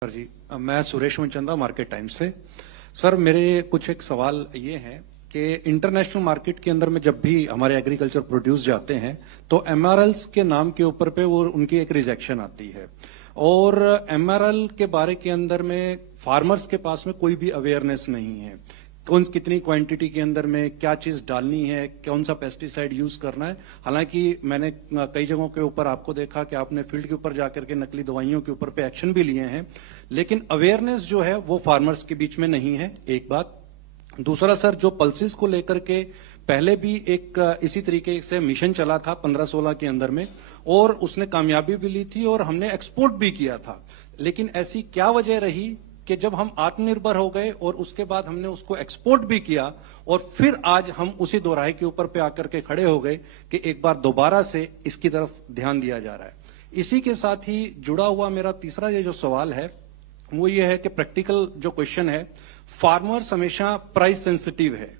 Sir जी, मैं Suresh Manchanda market times से। Sir, मेरे कुछ एक सवाल ये हैं कि इंटरनेशनल मार्केट के अंदर में जब भी हमारे एग्रीकल्चर प्रोड्यूस जाते हैं तो एमआरएल्स के नाम के ऊपर पे वो उनकी एक रिजेक्शन आती है और एमआरएल के बारे के अंदर में फार्मर्स के पास में कोई भी अवेयरनेस नहीं है। कौन कितनी क्वांटिटी के अंदर में क्या चीज डालनी है, कौन सा पेस्टिसाइड यूज करना है। हालांकि मैंने कई जगहों के ऊपर आपको देखा कि आपने फील्ड के ऊपर जाकर के नकली दवाइयों के ऊपर पे एक्शन भी लिए हैं, लेकिन अवेयरनेस जो है वो फार्मर्स के बीच में नहीं है। एक बात। दूसरा सर, जो पल्सेस को लेकर के पहले भी एक इसी तरीके से मिशन चला था 15-16 के अंदर में, और उसने कामयाबी भी ली थी और हमने एक्सपोर्ट भी किया था। लेकिन ऐसी क्या वजह रही कि जब हम आत्मनिर्भर हो गए और उसके बाद हमने उसको एक्सपोर्ट भी किया और फिर आज हम उसी दोराहे के ऊपर पे आकर के खड़े हो गए कि एक बार दोबारा से इसकी तरफ ध्यान दिया जा रहा है। इसी के साथ ही जुड़ा हुआ मेरा तीसरा ये जो सवाल है वो ये है कि प्रैक्टिकल जो क्वेश्चन है, फार्मर्स हमेशा प्राइस सेंसिटिव है।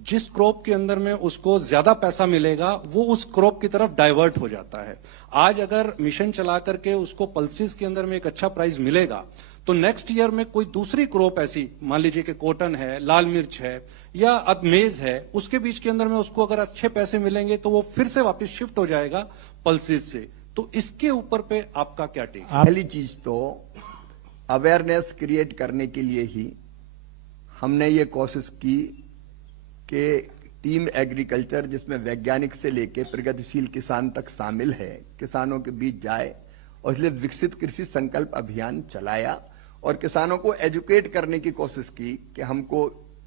जिस क्रॉप के अंदर में उसको ज्यादा पैसा मिलेगा वो उस क्रॉप की तरफ डाइवर्ट हो जाता है। आज अगर मिशन चला करके उसको पल्सेस के अंदर में एक अच्छा प्राइस मिलेगा तो नेक्स्ट ईयर में कोई दूसरी क्रॉप ऐसी, मान लीजिए कि कॉटन है, लाल मिर्च है या मेज है, उसके बीच के अंदर में उसको अगर अच्छे पैसे मिलेंगे तो वो फिर से वापस शिफ्ट हो जाएगा पल्सेस से। तो इसके ऊपर पे आपका क्या टेक है? पहली चीज तो अवेयरनेस क्रिएट करने के लिए ही हमने ये कोशिश की कि टीम एग्रीकल्चर, जिसमें वैज्ञानिक से लेकर प्रगतिशील किसान तक शामिल है, किसानों के बीच जाए और इसलिए विकसित कृषि संकल्प अभियान चलाया और किसानों को एजुकेट करने की कोशिश की कि हमको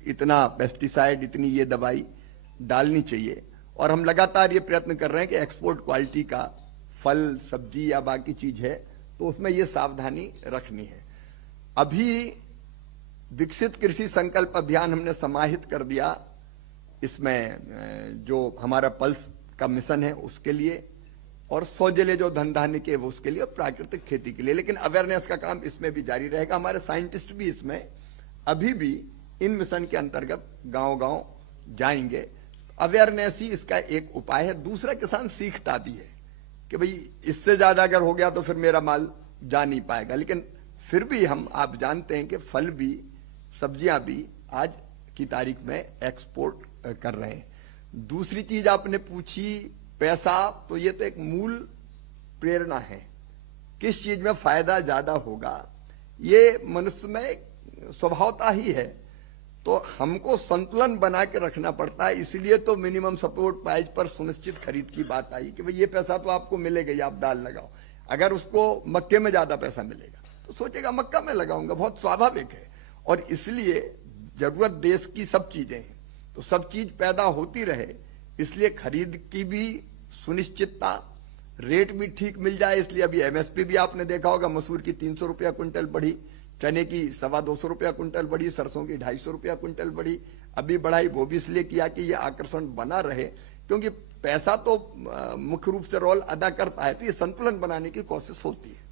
इतना पेस्टिसाइड, इतनी ये दवाई डालनी चाहिए। और हम लगातार ये प्रयत्न कर रहे हैं कि एक्सपोर्ट क्वालिटी का फल, सब्जी या बाकी चीज है तो उसमें ये सावधानी रखनी है। अभी विकसित कृषि संकल्प अभियान हमने समाहित कर दिया, इसमें जो हमारा पल्स का मिशन है उसके लिए, और 100 जिले जो धन धान्य के वो उसके लिए, और प्राकृतिक खेती के लिए। लेकिन अवेयरनेस का काम इसमें भी जारी रहेगा। हमारे साइंटिस्ट भी इसमें अभी भी इन मिशन के अंतर्गत गांव-गांव जाएंगे। अवेयरनेस ही इसका एक उपाय है। दूसरा, किसान सीखता भी है कि भाई इससे ज्यादा अगर हो गया तो फिर मेरा माल जा नहीं पाएगा। लेकिन फिर भी हम, आप जानते हैं कि फल भी, सब्जियां भी आज की तारीख में एक्सपोर्ट कर रहे हैं। दूसरी चीज आपने पूछी पैसा, तो ये तो एक मूल प्रेरणा है। किस चीज में फायदा ज्यादा होगा ये मनुष्य में स्वभावता ही है, तो हमको संतुलन बना के रखना पड़ता है। इसलिए तो मिनिमम सपोर्ट प्राइस पर सुनिश्चित खरीद की बात आई कि भाई ये पैसा तो आपको मिलेगा ही, आप दाल लगाओ। अगर उसको मक्के में ज्यादा पैसा मिलेगा तो सोचेगा मक्का में लगाऊंगा, बहुत स्वाभाविक है। और इसलिए जरूरत देश की सब चीजें हैं, तो सब चीज पैदा होती रहे, इसलिए खरीद की भी सुनिश्चितता, रेट भी ठीक मिल जाए। इसलिए अभी एमएसपी भी आपने देखा होगा, मसूर की 300 रुपया क्विंटल बढ़ी, चने की 225 रुपया क्विंटल बढ़ी, सरसों की 250 रुपया क्विंटल बढ़ी। अभी बढ़ाई वो भी इसलिए किया कि यह आकर्षण बना रहे, क्योंकि पैसा तो मुख्य रूप से रोल अदा करता है, तो ये संतुलन बनाने की कोशिश होती है।